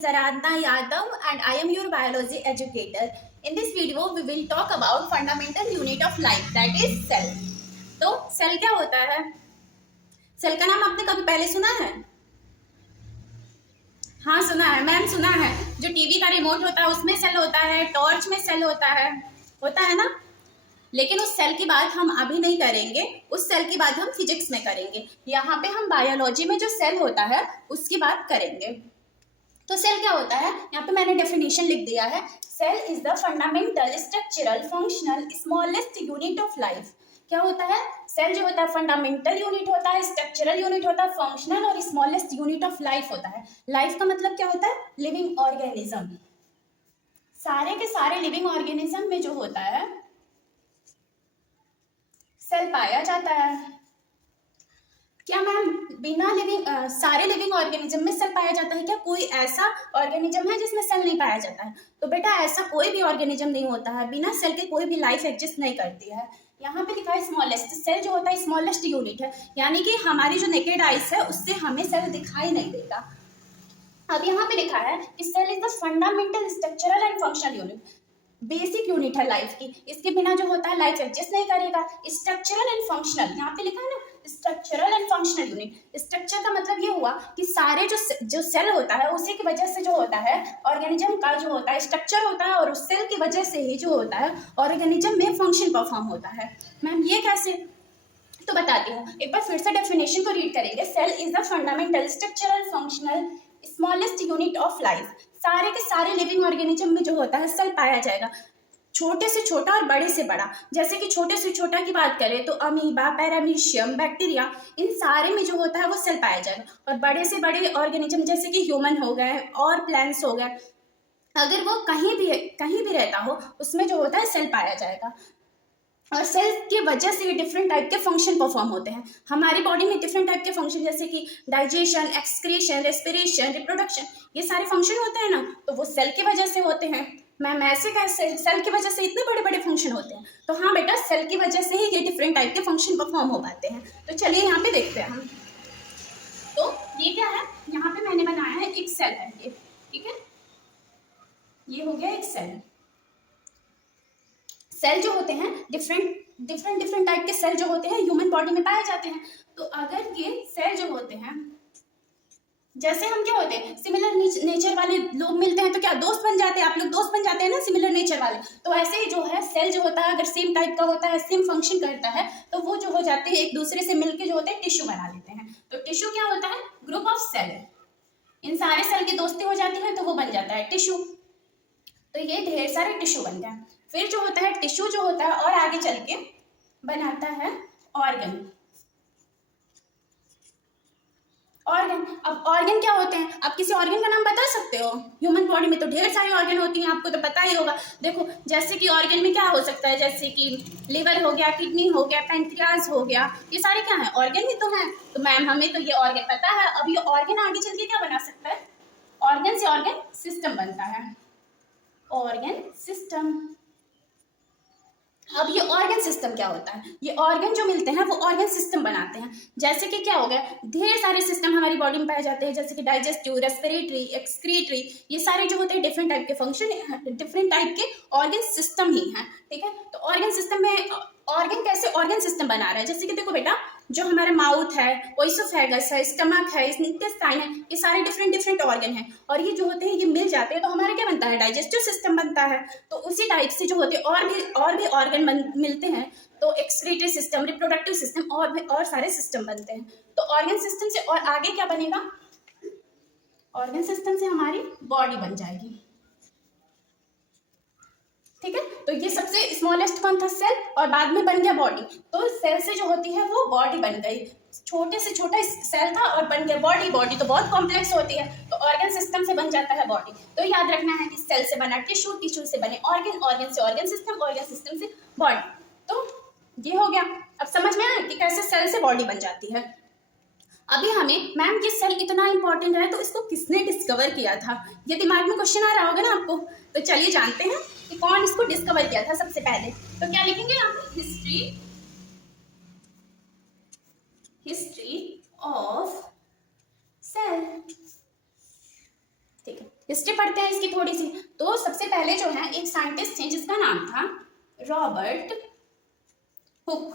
Zaradna Yadav and I am your biology educator. In this video, we will talk about fundamental unit of life, that is cell. तो cell क्या होता है? Cell का नाम आपने कभी पहले सुना है? हाँ सुना है, मैम सुना है। जो टीवी का रिमोट होता है उसमें सेल होता है, टॉर्च में सेल होता है ना। लेकिन उस सेल की बात हम अभी नहीं करेंगे, उस सेल की बात हम फिजिक्स में करेंगे। यहाँ पे हम बायोलॉजी में जो सेल होता है उसकी बात करेंगे। तो सेल क्या होता है, यहाँ पे मैंने डेफिनेशन लिख दिया है। Cell is the fundamental structural functional smallest unit of life. क्या होता है? सेल जो होता है फंडामेंटल यूनिट होता है, स्ट्रक्चरल यूनिट होता है, फंक्शनल और स्मॉलेस्ट यूनिट ऑफ लाइफ होता है। लाइफ का मतलब क्या होता है? Living organism. सारे के सारे लिविंग ऑर्गेनिज्म में जो होता है सेल पाया जाता है। क्या मैम बिना लिविंग सारे लिविंग ऑर्गेनिज्म में सेल पाया जाता है क्या? कोई ऐसा ऑर्गेनिज्म है जिसमें सेल नहीं पाया जाता है? तो बेटा ऐसा कोई भी ऑर्गेनिज्म नहीं होता है, बिना सेल के कोई भी लाइफ एग्जिस्ट नहीं करती है। यहाँ पे लिखा है स्मॉलेस्ट। सेल जो होता है स्मॉलेस्ट यूनिट है, यानी कि हमारी जो नेकेड आइज है उससे हमें सेल दिखाई नहीं देता। अब यहाँ पे लिखा है कि cell is the fundamental structural and functional unit. Basic unit है लाइफ की, इसके बिना जो होता है लाइफ एग्जिस्ट नहीं करेगा। स्ट्रक्चरल एंड फंक्शनल, यहाँ पे लिखा है ना structural and functional unit. Structure का मतलब ये हुआ कि सारे जो सेल होता है उसी की वजह से जो होता है ऑर्गेनिज्म का जो होता है स्ट्रक्चर होता है, और उस सेल की वजह से ही जो होता है ऑर्गेनिज्म में फंक्शन परफॉर्म होता है। मैम ये कैसे? तो बताती हूँ, एक बार फिर से डेफिनेशन को रीड करेंगे। Cell is the fundamental structural functional smallest unit of life. सारे के सारे लिविंग ऑर्गेनिज्म में जो होता है सेल पाया जाएगा, छोटे से छोटा और बड़े से बड़ा। जैसे कि छोटे से छोटा की बात करें तो अमीबा, पैरामीशियम, बैक्टीरिया, इन सारे में जो होता है वो सेल पाया जाएगा। और बड़े से बड़े ऑर्गेनिज्म जैसे कि ह्यूमन हो गए और प्लांट्स हो गए, अगर वो कहीं भी रहता हो उसमें जो होता है सेल पाया जाएगा। और सेल की वजह से डिफरेंट टाइप के फंक्शन परफॉर्म होते हैं हमारी बॉडी में। डिफरेंट टाइप के फंक्शन जैसे कि डाइजेशन, एक्सक्रीशन, रेस्पिरेशन, रिप्रोडक्शन, ये सारे फंक्शन होते हैं ना, तो वो सेल की वजह से होते हैं। मैम ऐसे कैसे? सेल की वजह से इतने बड़े बड़े फंक्शन होते हैं? तो हाँ बेटा, सेल की वजह से ही ये डिफरेंट टाइप के फंक्शन परफॉर्म हो पाते हैं। तो चलिए यहाँ पे देखते हैं हम। तो ये क्या है, यहाँ पे मैंने बनाया है एक सेल है ये, ठीक है, ये हो गया एक सेल। सेल जो होते हैं डिफरेंट टाइप के सेल जो होते हैं ह्यूमन बॉडी में पाए जाते हैं। तो अगर ये सेल जो होते हैं, जैसे हम क्या होते हैं सिमिलर नेचर वाले लोग मिलते हैं तो क्या दोस्त बन जाते हैं? आप लोग दोस्त बन जाते हैं ना सिमिलर नेचर वाले। तो ऐसे ही जो है सेल जो होता है अगर सेम टाइप का होता है, सेम फंक्शन करता है, तो वो जो हो जाते हैं एक दूसरे से मिलके जो होते हैं टिश्यू बना लेते हैं। तो टिश्यू क्या होता है? Group of cell. इन सारे सेल की दोस्ती हो जाती है तो वो बन जाता है टिश्यू। तो ये ढेर सारे टिश्यू बनते हैं। फिर जो होता है टिश्यू जो होता है और आगे चल के बनाता है ऑर्गन। अब ऑर्गन क्या होते हैं? आप किसी ऑर्गन का नाम बता सकते हो? ह्यूमन बॉडी में तो ढेर सारे ऑर्गन होती हैं, आपको तो पता ही होगा। देखो जैसे कि ऑर्गन में क्या हो सकता है, जैसे कि लिवर हो गया, किडनी हो गया, पैंक्रियाज हो गया, ये सारे क्या है? ऑर्गन ही तो हैं। तो मैम हमें तो ये ऑर्गन पता है। अब ये ऑर्गन आगे चल के क्या बना सकता है? ऑर्गन से ऑर्गन सिस्टम बनता है, ऑर्गन सिस्टम। अब ये ऑर्गन सिस्टम क्या होता है? ये ऑर्गन जो मिलते हैं वो ऑर्गन सिस्टम बनाते हैं। जैसे कि क्या हो गया, ढेर सारे सिस्टम हमारी बॉडी में पाए जाते हैं, जैसे कि डाइजेस्टिव, रेस्पिरेटरी, एक्सक्रीटरी, ये सारे जो होते हैं डिफरेंट टाइप के फंक्शन, डिफरेंट टाइप के ऑर्गन सिस्टम ही हैं, ठीक है। तो ऑर्गन सिस्टम में ऑर्गन कैसे ऑर्गन सिस्टम बना रहा है? जैसे कि देखो बेटा, जो हमारा माउथ है, ओइसोफेगस है, स्टमक है, इंटेस्टाइन है, ये सारे डिफरेंट ऑर्गन हैं। और ये जो होते हैं ये मिल जाते हैं तो हमारा क्या बनता है? डाइजेस्टिव सिस्टम बनता है। तो उसी टाइप से जो होते हैं और भी ऑर्गन मिलते हैं, तो एक्सक्रीटरी सिस्टम, रिप्रोडक्टिव सिस्टम और सारे सिस्टम बनते हैं। तो ऑर्गन सिस्टम से और आगे क्या बनेगा? ऑर्गन सिस्टम से हमारी बॉडी बन जाएगी, ठीक है। तो ये सबसे स्मॉलेस्ट वन था सेल, और बाद में बन गया बॉडी। तो सेल से जो होती है वो बॉडी बन गई। छोटे से छोटा सेल था और बन गया बॉडी। बॉडी तो बहुत कॉम्प्लेक्स होती है, तो ऑर्गन सिस्टम से बन जाता है बॉडी। तो याद रखना है कि सेल से बना टिश्यू, टिश्यू से बने ऑर्गन, ऑर्गन से ऑर्गन सिस्टम से बॉडी। तो ये हो गया। अब समझ में आया कि कैसे सेल से बॉडी बन जाती है। अभी हमें मैम ये सेल इतना इंपॉर्टेंट है तो इसको किसने डिस्कवर किया था, ये दिमाग में क्वेश्चन आ रहा होगा ना आपको। तो चलिए जानते हैं कि कौन इसको डिस्कवर किया था सबसे पहले। तो क्या लिखेंगे आप? हिस्ट्री ऑफ सेल, ठीक है। हिस्ट्री पढ़ते हैं इसकी थोड़ी सी। तो सबसे पहले जो है एक साइंटिस्ट थे जिसका नाम था Robert Hooke.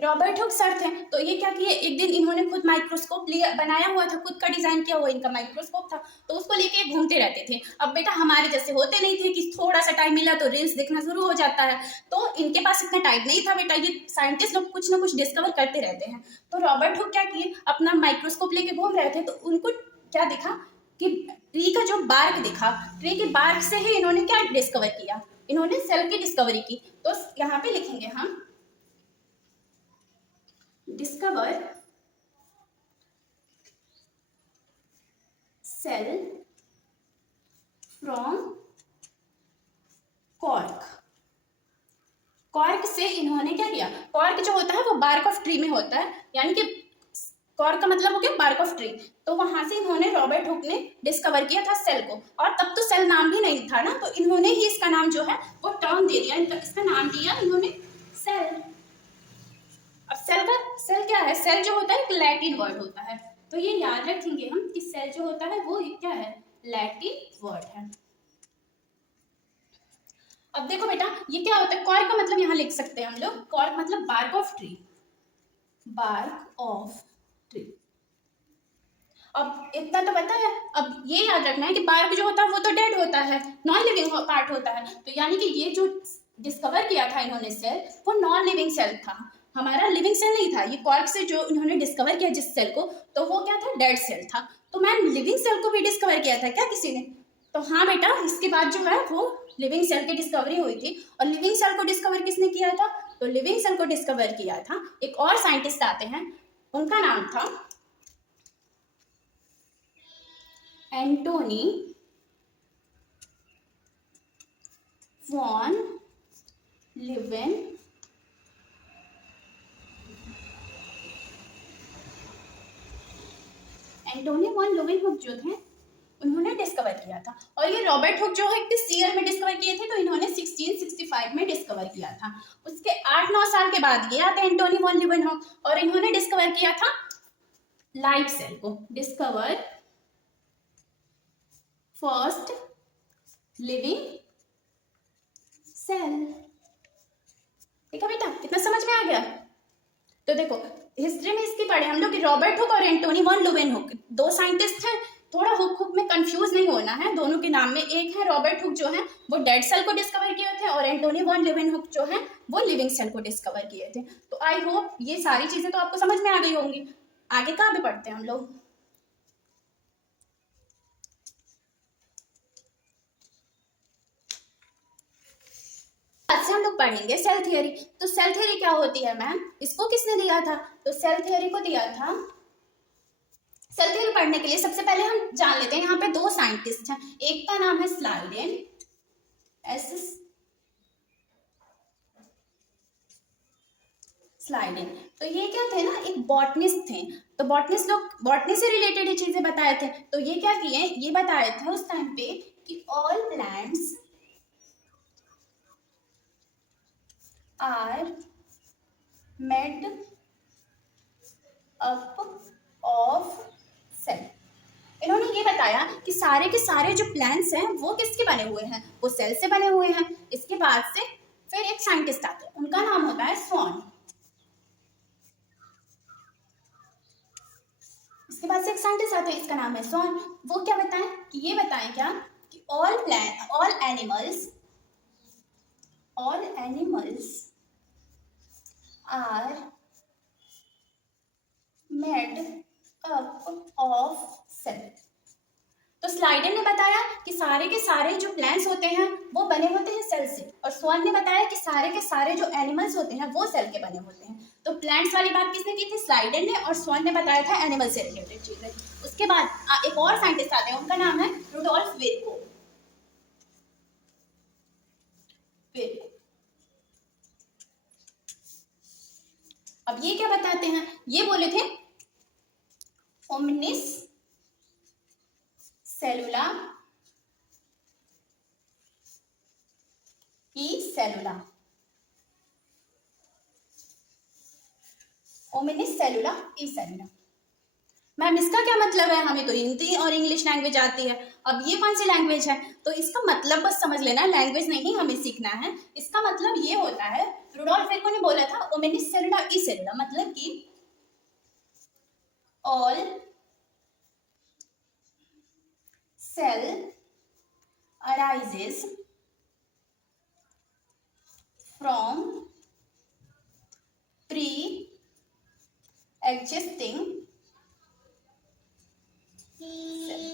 Robert Hooke sir थे। तो ये क्या किए, एक दिन इन्होंने खुद माइक्रोस्कोप लिया, बनाया हुआ था, खुद का डिजाइन किया हुआ इनका माइक्रोस्कोप था। तो उसको लेके घूमते रहते थे। अब बेटा हमारे जैसे होते नहीं थे कि थोड़ा सा टाइम मिला तो रील्स देखना शुरू हो जाता है। तो इनके पास इतना टाइम नहीं था बेटा, ये साइंटिस्ट लोग कुछ ना कुछ डिस्कवर करते रहते हैं। तो रॉबर्ट हुक क्या किए, अपना माइक्रोस्कोप लेके घूम रहे थे। तो उनको क्या दिखा कि ट्री का जो बार्क दिखा, ट्री के बार्क से ही इन्होंने क्या डिस्कवर किया, इन्होंने सेल की डिस्कवरी की। तो यहाँ पे लिखेंगे हम discover cell from cork। Cork से इन्होंने क्या किया, कॉर्क जो होता है वो बार्क ऑफ ट्री में होता है, यानी कि कॉर्क का मतलब हो गया बार्क ऑफ ट्री। तो वहां से इन्होंने रॉबर्ट हुक ने डिस्कवर किया था सेल को। और तब तो सेल नाम भी नहीं था ना, तो इन्होंने ही इसका नाम जो है वो टर्म दे दिया, इसका नाम दिया इन्होंने सेल। अब सेल क्या है, सेल जो होता है एक लैटिन वर्ड होता है। तो ये याद रखेंगे हम कि सेल जो होता है वो क्या है, लैटिन वर्ड है। अब देखो बेटा ये क्या होता है, कॉर्क का मतलब यहाँ लिख सकते हैं हम लोग, कॉर्क मतलब bark of tree, bark of tree. अब इतना तो पता है। अब ये याद रखना है कि बार्क जो होता है वो तो डेड होता है, नॉन लिविंग पार्ट होता है। तो यानी कि ये जो डिस्कवर किया था इन्होंने सेल, वो नॉन लिविंग सेल था, हमारा लिविंग सेल नहीं था। ये कॉर्क से जो इन्होंने डिस्कवर किया जिस सेल को, तो वो क्या था, डेड सेल था। तो मैम लिविंग सेल को भी डिस्कवर किया था क्या किसी ने? तो हाँ बेटा, इसके बाद जो है वो लिविंग सेल की डिस्कवरी हुई थी। और लिविंग सेल को डिस्कवर किसने किया था? तो लिविंग सेल को डिस्कवर किया था एक और साइंटिस्ट आते हैं, उनका नाम था एंटोनी वॉन लिवेन एंटोनी वॉन लिवेनहुक जो थे उन्होंने डिस्कवर किया था। और ये रॉबर्ट हुक जो है किस ईयर में डिस्कवर किए थे? तो इन्होंने 1665 में डिस्कवर किया था। उसके 8-9 साल के बाद ये आते एंटोनी वॉन लिवेनहुक और इन्होंने डिस्कवर किया था लाइव सेल को, डिस्कवर फर्स्ट लिविंग सेल। ठीक है बेटा, कितना समझ में आ गया? तो देखो हिस्ट्री में इसकी पढ़े हम लोग, रॉबर्ट हुक और एंटोनी वॉन लिवेनहुक दो साइंटिस्ट हैं। थोड़ा हुक हुक में कंफ्यूज नहीं होना है, दोनों के नाम में एक है। रॉबर्ट हुक जो है वो डेड सेल को डिस्कवर किए थे और एंटोनी वॉन लिवेनहुक जो है वो लिविंग सेल को डिस्कवर किए थे। तो आई होप ये सारी चीजें तो आपको समझ में आ गई होंगी। आगे कहाँ भी पढ़ते हैं हम लोग। आज से हम लोग पढ़ेंगे सेल थियरी। तो सेल थियरी क्या होती है मैम, इसको किसने दिया था? तो सेल थियरी को दिया था, सेल थ्योरी पढ़ने के लिए सबसे पहले हम जान लेते हैं, यहाँ पे दो साइंटिस्ट हैं, एक का नाम है स्लाइडेन, स्लाइडेन। तो ये क्या थे ना, एक बॉटनिस्ट थे। तो बॉटनिस्ट लोग बॉटनी से रिलेटेड ही चीजें बताए थे। तो ये क्या किए, ये बताए थे उस टाइम पे कि all plants are made up of cell. इन्होंने ये बताया कि सारे के सारे जो प्लांट्स हैं वो किसके बने हुए हैं, वो सेल से बने हुए हैं। इसके बाद से फिर एक साइंटिस्ट आते हैं, उनका नाम होता है स्वॉन। इसके बाद से एक साइंटिस्ट आते हैं, इसका नाम है स्वॉन। वो क्या बताएं कि ये बताएं क्या कि all animals are made up of cell. तो स्लाइडन ने बताया कि सारे के सारे जो प्लांट्स होते हैं वो बने होते हैं सेल से, और स्वॉन ने बताया कि सारे के सारे जो एनिमल्स होते हैं वो सेल के बने होते हैं। तो प्लांट्स वाली बात किसने की थी, स्लाइडन ने, और स्वॉन ने बताया था एनिमल से रिलेटेड चीजें। उसके बाद एक और साइंटिस्ट आते हैं, उनका नाम है रुडोल्फ विर्को। अब ये क्या बताते हैं, ये बोले थे ओमनिस सेलुला ई सेलुला, ओमिनिस सेलुला ई सेलुला। मैम इसका क्या मतलब है, हमें तो हिंदी और इंग्लिश लैंग्वेज आती है, अब ये कौन सी लैंग्वेज है? तो इसका मतलब बस समझ लेना, लैंग्वेज नहीं हमें सीखना है। इसका मतलब ये होता है, रुडोल्फ वेर्को ने बोला था ओमेनिस सेलुला ई सेलुला, मतलब कि all cell arises from pre-existing cell।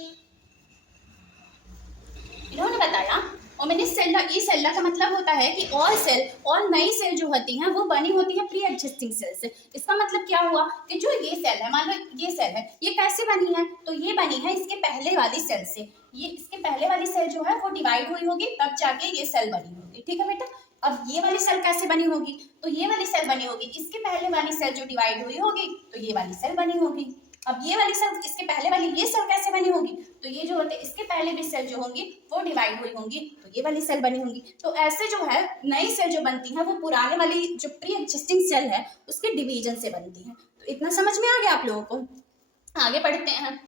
इन्होंने बताया ओमेनिस सेल्ला ई सेल्ला का मतलब होता है कि ऑल सेल, ऑल नई सेल जो होती हैं वो बनी होती है प्री एग्जिस्टिंग सेल से। इसका मतलब क्या हुआ कि जो ये सेल है, मान लो ये सेल है, ये कैसे बनी है? तो ये बनी है इसके पहले वाली सेल से। ये इसके पहले वाली सेल जो है वो डिवाइड हुई होगी, तब जाके ये सेल बनी होगी, ठीक है बेटा। अब ये वाली सेल कैसे बनी होगी? तो ये वाली सेल बनी होगी, इसके पहले वाली सेल जो डिवाइड हुई होगी तो ये वाली सेल बनी होगी। अब ये वाली सेल, इसके पहले वाली ये सेल कैसे बनी होगी? तो ये जो होते इसके पहले भी सेल जो होंगी वो डिवाइड हुई होंगी, तो ये वाली सेल बनी होंगी। तो ऐसे जो है नई सेल जो बनती है वो पुराने वाली जो प्री एग्जिस्टिंग सेल है उसके डिवीजन से बनती है। तो इतना समझ में आ गया आप लोगों को? आगे बढ़ते हैं।